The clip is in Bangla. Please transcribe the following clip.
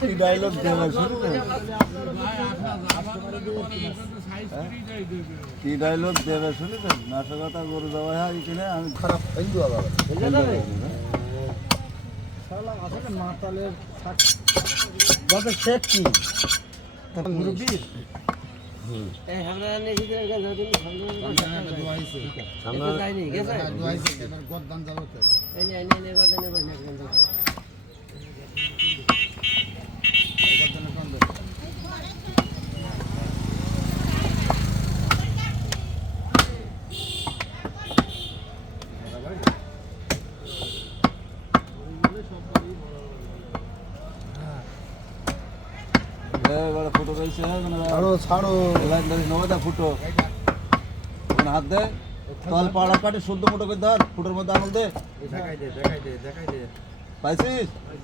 কি ডায়লগ দেবে শুনতে কি ডায়লগ দেবে শুনেছেন নাশকতা গরু দেওয়া হয় কিনে আমি খারাপ হিন্দু আবার মাতালের শেখ কি ফুটো রয়েছে ছাড়ো নবদা ফুটো হাত দে তল পাড়া কাটে শুদ্ধ মুটো করে ধর ফুটোর মধ্যে আঙুল দে পাইছিস